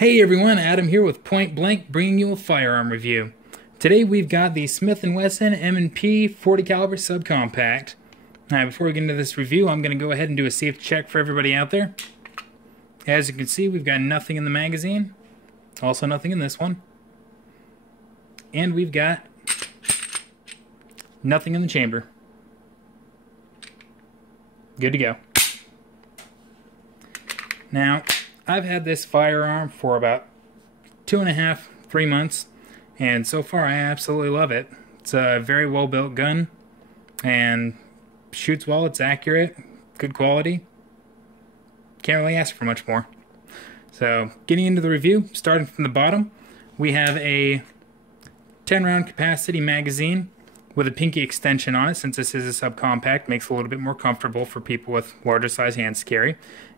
Hey everyone, Adam here with Point Blank, bringing you a firearm review. Today we've got the Smith Wesson M&P 40 caliber subcompact. Now before we get into this review, I'm going to go ahead and do a safety check for everybody out there. As you can see, we've got nothing in the magazine, also nothing in this one, and we've got nothing in the chamber. Good to go. Now, I've had this firearm for about 2.5, 3 months, and so far I absolutely love it. It's a very well built gun, and shoots well, it's accurate, good quality. Can't really ask for much more. So, getting into the review, starting from the bottom, we have a 10-round capacity magazine with a pinky extension on it, since this is a subcompact, makes it a little bit more comfortable for people with larger size hands to carry.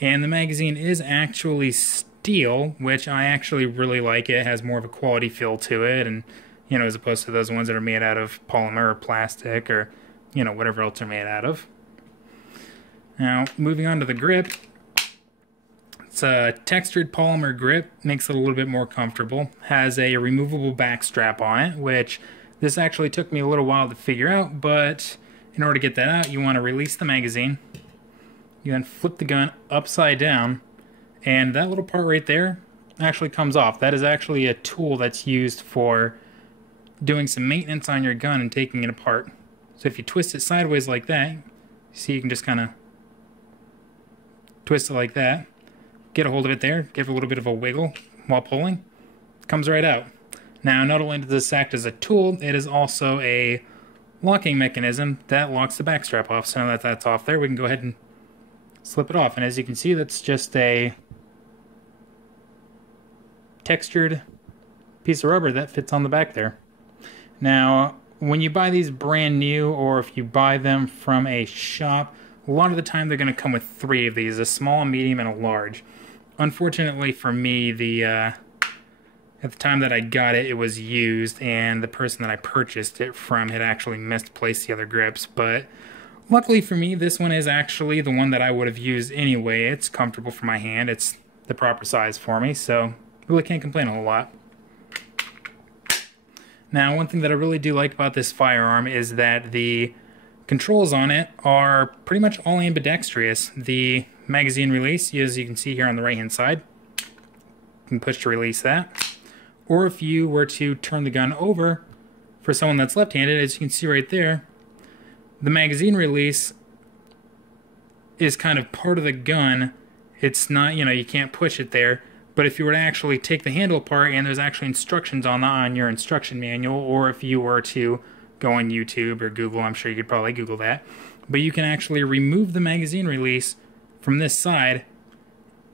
And the magazine is actually steel, which I actually really like. It has more of a quality feel to it, and as opposed to those ones that are made out of polymer or plastic or whatever else they're made out of. Now, moving on to the grip, it's a textured polymer grip, makes it a little bit more comfortable. Has a removable back strap on it, which this actually took me a little while to figure out, but in order to get that out, you want to release the magazine. You then flip the gun upside down, and that little part right there actually comes off. That is actually a tool that's used for doing some maintenance on your gun and taking it apart. So if you twist it sideways like that, see, you can just kind of twist it like that, get a hold of it there, give it a little bit of a wiggle while pulling, it comes right out. Now, not only does this act as a tool, it is also a locking mechanism that locks the back strap off. So now that that's off there, we can go ahead and slip it off. And as you can see, that's just a textured piece of rubber that fits on the back there. Now, when you buy these brand new, or if you buy them from a shop, a lot of the time they're going to come with 3 of these, a small, a medium, and a large. Unfortunately for me, at the time that I got it, it was used, and the person that I purchased it from had actually misplaced the other grips. But luckily for me, this one is actually the one that I would have used anyway. It's comfortable for my hand. It's the proper size for me, so really can't complain a whole lot. Now, one thing that I really do like about this firearm is that the controls on it are pretty much all ambidextrous. The magazine release, as you can see here on the right-hand side, you can push to release that. Or if you were to turn the gun over for someone that's left-handed, as you can see right there, the magazine release is kind of part of the gun. It's not, you can't push it there. But if you were to actually take the handle apart, and there's actually instructions on your instruction manual, or if you were to go on YouTube or Google, I'm sure you could probably Google that, but you can actually remove the magazine release from this side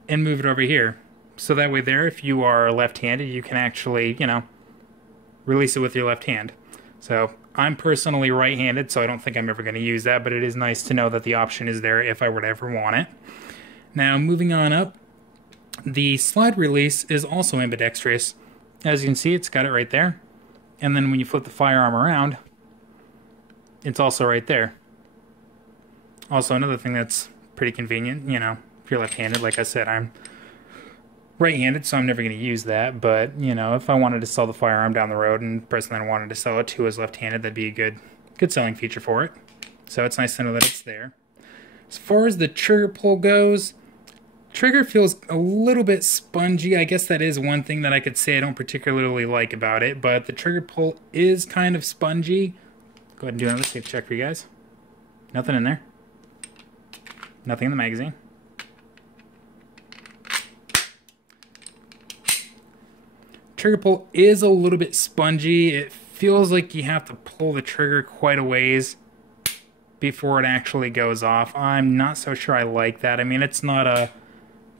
and move it over here. So that way there, if you are left-handed, you can actually, release it with your left hand. So I'm personally right-handed, so I don't think I'm ever going to use that, but it is nice to know that the option is there if I were to ever want it. Now, moving on up, the slide release is also ambidextrous. As you can see, it's got it right there. And then when you flip the firearm around, it's also right there. Also, another thing that's pretty convenient, if you're left-handed, like I said, I'm right-handed, so I'm never going to use that. But, if I wanted to sell the firearm down the road and the person that I wanted to sell it to is left-handed, that'd be a good selling feature for it. So it's nice to know that it's there. As far as the trigger pull goes, trigger feels a little bit spongy. I guess that is one thing that I could say I don't particularly like about it, but the trigger pull is kind of spongy. Go ahead and do another safe check for you guys. Nothing in there. Nothing in the magazine. Trigger pull is a little bit spongy. It feels like you have to pull the trigger quite a ways before it actually goes off. I'm not so sure I like that. I mean, it's not a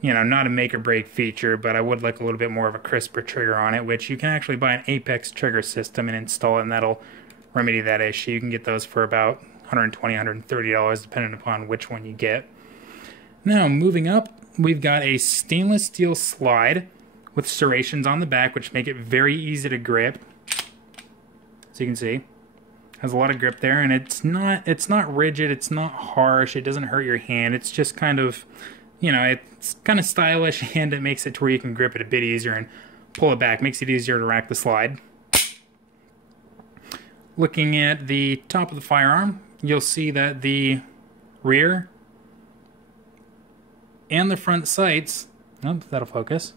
not a make or break feature, but I would like a little bit more of a crisper trigger on it, which you can actually buy an Apex trigger system and install it, and that'll remedy that issue. You can get those for about $120, $130, depending upon which one you get. Now, moving up, we've got a stainless steel slide with serrations on the back, which make it very easy to grip. So you can see, has a lot of grip there, and it's not rigid, it's not harsh, it doesn't hurt your hand. It's just kind of, you know, it's kind of stylish, and it makes it to where you can grip it a bit easier and pull it back. Makes it easier to rack the slide. Looking at the top of the firearm, you'll see that the rear and the front sights, oh, that'll focus.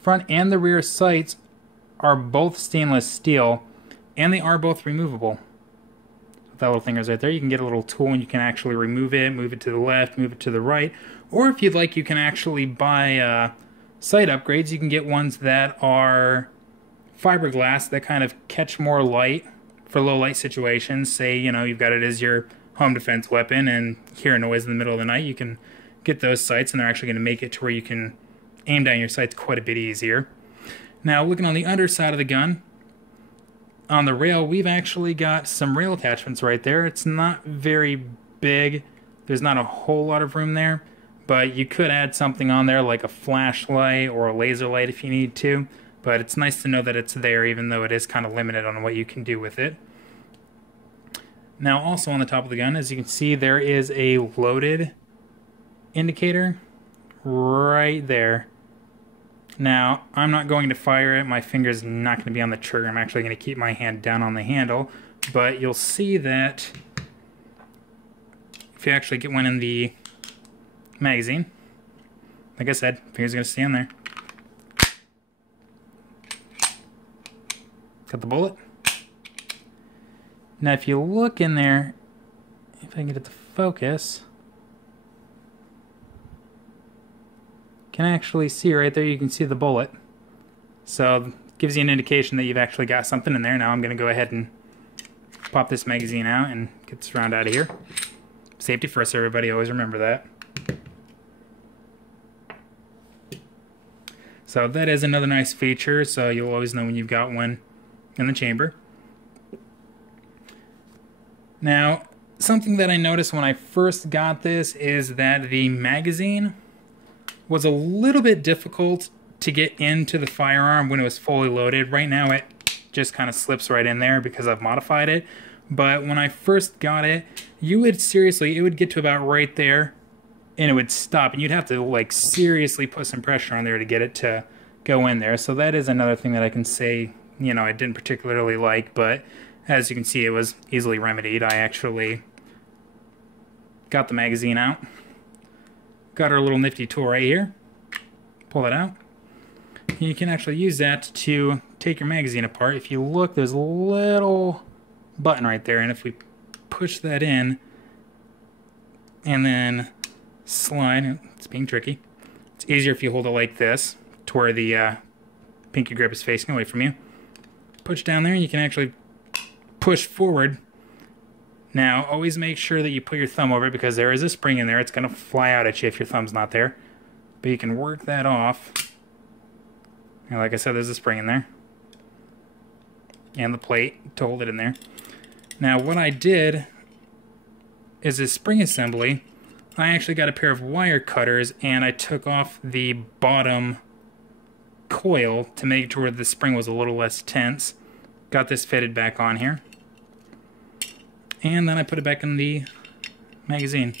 Front and the rear sights are both stainless steel, and they are both removable. That little thing is right there. You can get a little tool and you can actually remove it, move it to the left, move it to the right. Or if you'd like, you can actually buy sight upgrades. You can get ones that are fiberglass that kind of catch more light for low light situations. Say, you know, you've got it as your home defense weapon and hear a noise in the middle of the night. You can get those sights, and they're actually going to make it to where you can aim down your sights quite a bit easier. Now, looking on the underside of the gun, on the rail, we've actually got some rail attachments right there. It's not very big. There's not a whole lot of room there, but you could add something on there like a flashlight or a laser light if you need to. But it's nice to know that it's there, even though it is kind of limited on what you can do with it. Now, also on the top of the gun, as you can see, there is a loaded indicator right there. Now, I'm not going to fire it. My finger's not going to be on the trigger. I'm actually going to keep my hand down on the handle. But you'll see that if you actually get one in the magazine, like I said, finger's going to stay on there. Got the bullet. Now, if you look in there, if I can get it to focus, can actually see right there, you can see the bullet. So it gives you an indication that you've actually got something in there. Now I'm going to go ahead and pop this magazine out and get this round out of here. Safety first, everybody, always remember that. So that is another nice feature, so you'll always know when you've got one in the chamber. Now, something that I noticed when I first got this is that the magazine was a little bit difficult to get into the firearm when it was fully loaded. Right now it just kind of slips right in there because I've modified it. But when I first got it, you would seriously, it would get to about right there and it would stop. And you'd have to like seriously put some pressure on there to get it to go in there. So that is another thing that I can say, you know, I didn't particularly like, but as you can see, it was easily remedied. I actually got the magazine out. Got our little nifty tool right here. Pull it out. And you can actually use that to take your magazine apart. If you look, there's a little button right there, and if we push that in and then slide, it's being tricky. It's easier if you hold it like this, to where the pinky grip is facing away from you. Push down there, and you can actually push forward. Now, always make sure that you put your thumb over it because there is a spring in there. It's going to fly out at you if your thumb's not there. But you can work that off. And like I said, there's a spring in there. And the plate to hold it in there. Now, what I did is this spring assembly, I actually got a pair of wire cutters and I took off the bottom coil to make sure the spring was a little less tense. Got this fitted back on here. And then I put it back in the magazine.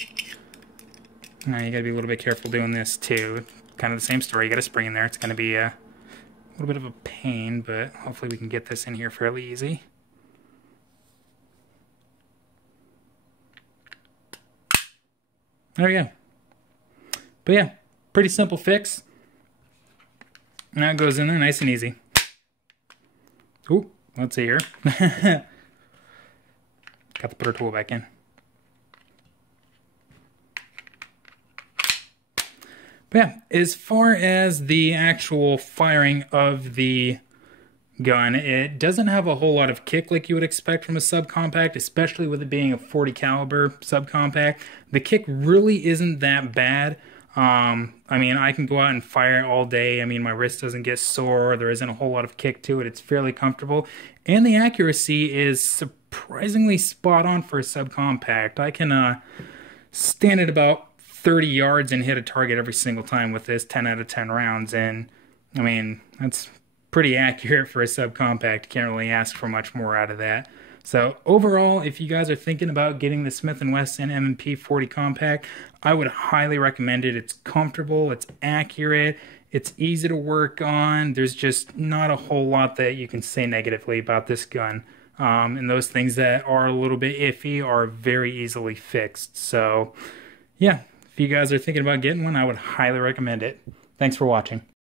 Now you gotta be a little bit careful doing this too. Kind of the same story, you got a spring in there. It's gonna be a little bit of a pain, but hopefully we can get this in here fairly easy. There we go. But yeah, pretty simple fix. Now it goes in there nice and easy. Ooh, let's see here. Got to put our tool back in. But yeah, as far as the actual firing of the gun, it doesn't have a whole lot of kick like you would expect from a subcompact, especially with it being a 40 caliber subcompact. The kick really isn't that bad. I mean, I can go out and fire it all day. I mean, my wrist doesn't get sore. There isn't a whole lot of kick to it. It's fairly comfortable. And the accuracy is surprisingly spot on for a subcompact. I can stand at about 30 yards and hit a target every single time with this 10 out of 10 rounds. And, I mean, that's pretty accurate for a subcompact. You can't really ask for much more out of that. So overall, if you guys are thinking about getting the Smith & Wesson M&P 40 compact, I would highly recommend it. It's comfortable, it's accurate, it's easy to work on. There's just not a whole lot that you can say negatively about this gun. And those things that are a little bit iffy are very easily fixed. So yeah, if you guys are thinking about getting one, I would highly recommend it. Thanks for watching.